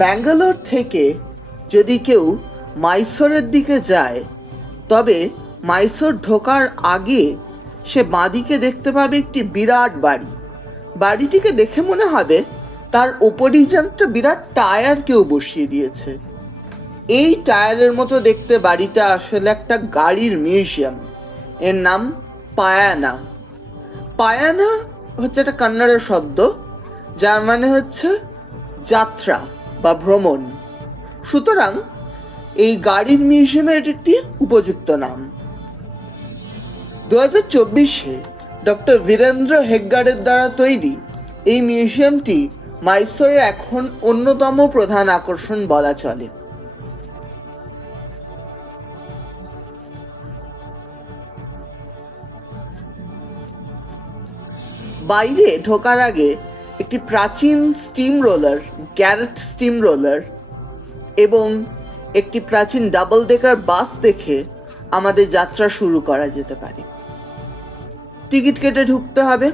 ব্যাঙ্গালোর থেকে যদি কেউ মাইসোরের দিকে যায়, তবে মাইসোর ঢোকার আগে সে বাঁদিকে দেখতে পাবে একটি বিরাট বাড়ি। বাড়িটিকে দেখে মনে হবে তার ওপরেই যেন একটা বিরাট টায়ার কেউ বসিয়ে দিয়েছে। এই টায়ারের মতো দেখতে বাড়িটা আসলে একটা গাড়ির মিউজিয়াম। এর নাম পায়ানা। পায়ানা হচ্ছে একটা কন্নড়ের শব্দ, যার মানে হচ্ছে যাত্রা বা ভ্রমণ। সুতরাং এই গাড়ির মিউজিয়ামের একটি উপযুক্ত নাম। 2024-এ ডক্টর বীরেন্দ্র হেগগাড়ের দ্বারা তৈরি এই মিউজিয়ামটি মাইসোরের এখন অন্যতম প্রধান আকর্ষণ বলা চলে। বাইরে ঢোকার আগে একটি প্রাচীন স্টিম রোলার, গ্যারেট স্টিম রোলার এবং একটি প্রাচীন ডাবল ডেকার বাস দেখে আমাদের যাত্রা শুরু করা যেতে পারে। টিকিট কেটে ঢুকতে হবে।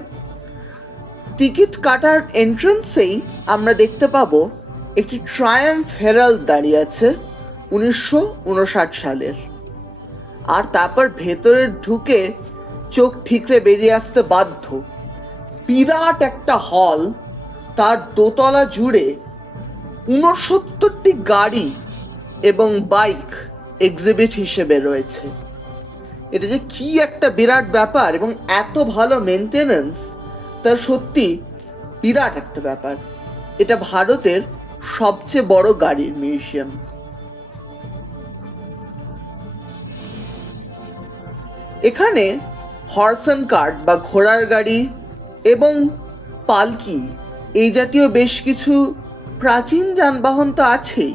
টিকিট কাটার এন্ট্রান্সেই আমরা দেখতে পাবো একটি ট্রায়াম্ফ হেরাল্ড দাঁড়িয়ে আছে 1959 সালের। আর তারপর ভেতরে ঢুকে চোখ ঠিকরে বেরিয়ে আসতে বাধ্য। বিরাট একটা হল, তার দোতলা জুড়ে 69টি গাড়ি এবং বাইক এক্সিবিট হিসেবে রয়েছে। এটা যে কি একটা বিরাট ব্যাপার এবং এত ভালো মেনটেনেন্স, তার সত্যি বিরাট একটা ব্যাপার। এটা ভারতের সবচেয়ে বড় গাড়ির মিউজিয়াম। এখানে হর্স অ্যান্ড কার্ট বা ঘোড়ার গাড়ি এবং পালকি এই জাতীয় বেশ কিছু প্রাচীন যানবাহন তো আছেই।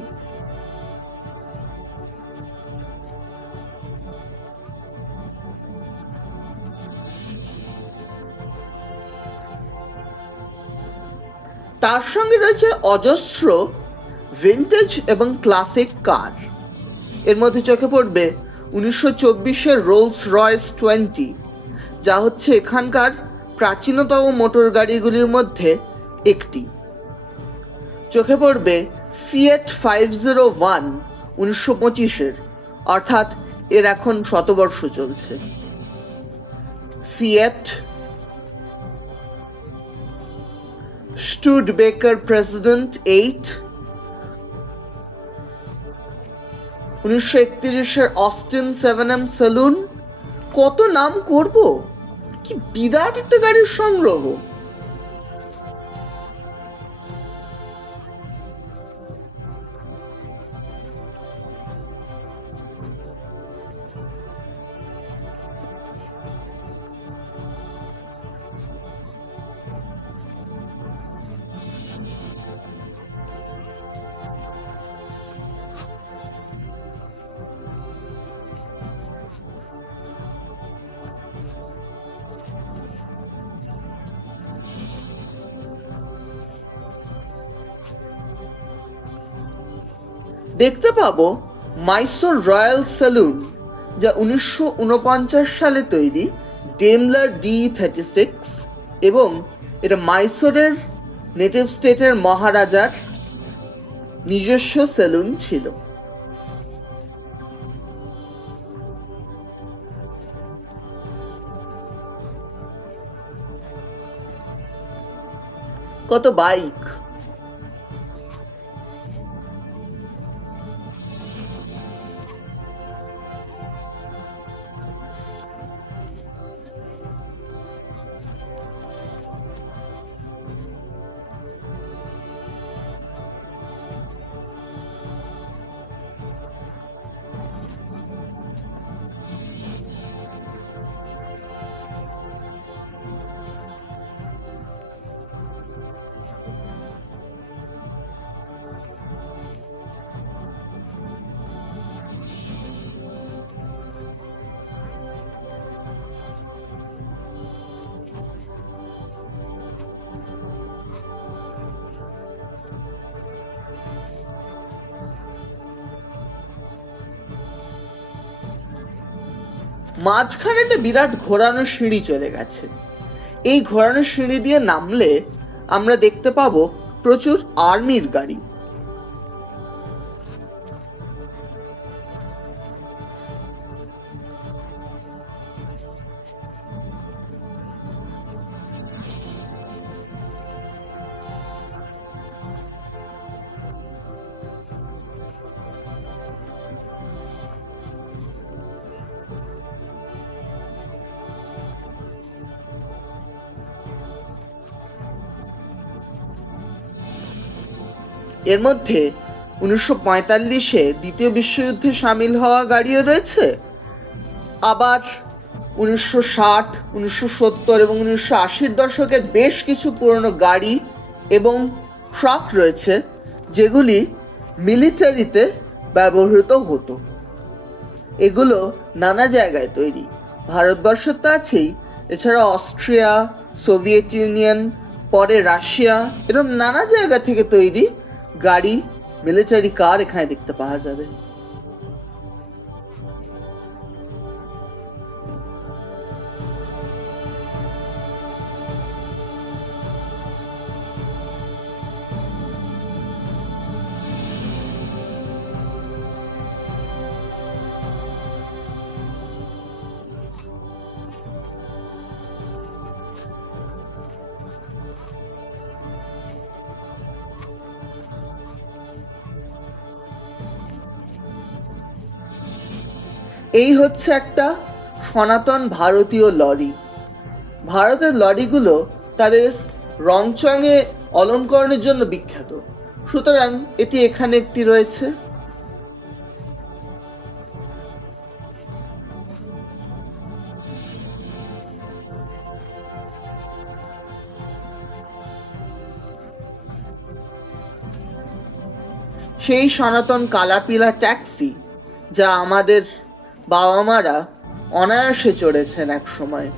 তার সঙ্গে রয়েছে অজস্র ভিন্টেজ এবং ক্লাসিক কার। এর মধ্যে চোখে পড়বে 1924-এর রোলস রয়েস 20, যা হচ্ছে এখানকার প্রাচীনতম মোটর গাড়িগুলির মধ্যে একটি। চোখে পড়বে ফিয়েট 501 1925-এর, অর্থাৎ এর এখন শতবর্ষ চলছে। ফিয়েট স্টুডবেকার প্রেসিডেন্ট 8, 1931-এর অস্টিন 7M সেলুন। কত নাম করব, কি বিরাট একটা গাড়ির সংগ্রহ। দেখতে পাবো মাইসোর রয়্যাল সেলুন, যা 1949 সালে তৈরি ডেমলার D36, এবং এটা মাইসোরের নেটিভ স্টেটের মহারাজার নিজস্ব সেলুন ছিল। কত বাইক। মাঝখানে একটা বিরাট ঘোরানো সিঁড়ি চলে গেছে। এই ঘোরানো সিঁড়ি দিয়ে নামলে আমরা দেখতে পাবো প্রচুর আর্মির গাড়ি। এর মধ্যে 1945-এ দ্বিতীয় বিশ্বযুদ্ধে সামিল হওয়া গাড়িও রয়েছে, আবার 1960, 1970 এবং 1980-র দশকের বেশ কিছু পুরনো গাড়ি এবং ট্রাক রয়েছে যেগুলি মিলিটারিতে ব্যবহৃত হতো। এগুলো নানা জায়গায় তৈরি, ভারতবর্ষের তো আছেই, এছাড়া অস্ট্রিয়া, সোভিয়েত ইউনিয়ন, পরে রাশিয়া, এরকম নানা জায়গা থেকে তৈরি গাড়ি, মিলিটারি কার এখানে দেখতে পাওয়া যাবে। এই হচ্ছে একটা সনাতন ভারতীয় লরি। ভারতের লরিগুলো তাদের রংচঙে অলঙ্করণের জন্য বিখ্যাত, সুতরাং এটি এখানে একটি রয়েছে। সেই সনাতন কালাপিলা ট্যাক্সি যা আমাদের বাবা মারা অনায়াসে চড়েছেন এক সময়।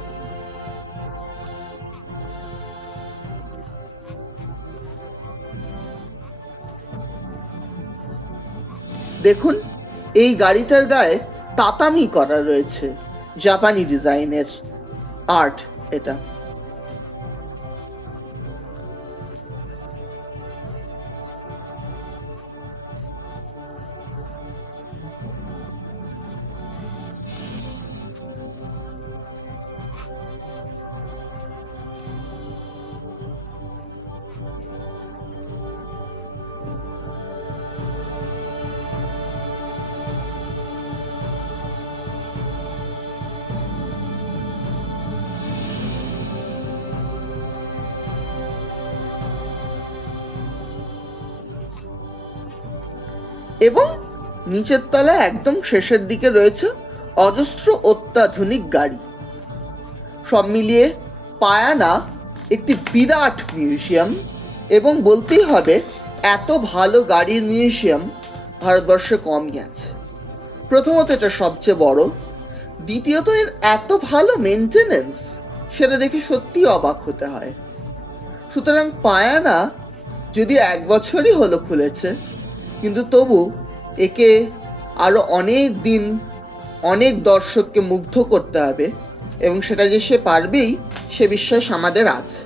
দেখুন, এই গাড়িটার গায়ে তাতামি করা রয়েছে, জাপানি ডিজাইনের আর্ট এটা। এবং নিচের তলায় একদম শেষের দিকে রয়েছে অজস্র অত্যাধুনিক গাড়ি। সব মিলিয়ে পায়ানা একটি বিরাট মিউজিয়াম, এবং বলতেই হবে এত ভালো গাড়ির মিউজিয়াম ভারতবর্ষে কমই আছে। প্রথমত এটা সবচেয়ে বড়, দ্বিতীয়ত এর এত ভালো মেনটেনেন্স, সেটা দেখে সত্যি অবাক হতে হয়। সুতরাং পায়ানা যদি 1 বছরই হলো খুলেছে, কিন্তু তবু একে আরও অনেক দিন অনেক দর্শককে মুগ্ধ করতে হবে, এবং সেটা যে সে পারবেই সে বিশ্বাস আমাদের আছে।